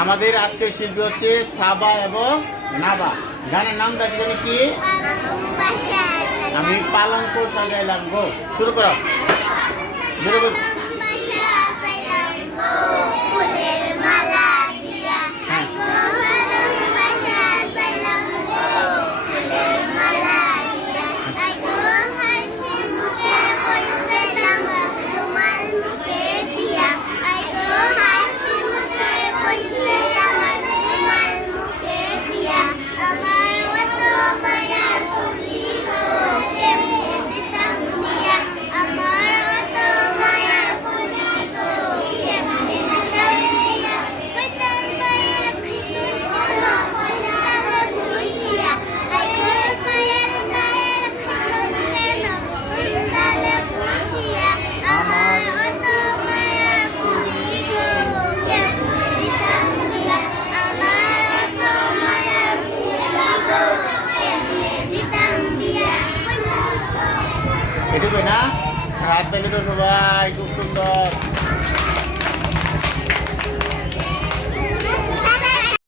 আমাদের আজকের শিল্পী হচ্ছে সাবা এবং নাবা। গানের নামটা কি? জানি কি আমি পালঙ্ক সাজাইলাম গো শুরু করো। এটুকুই না? হাত পেলে তো সবাই খুব সুন্দর।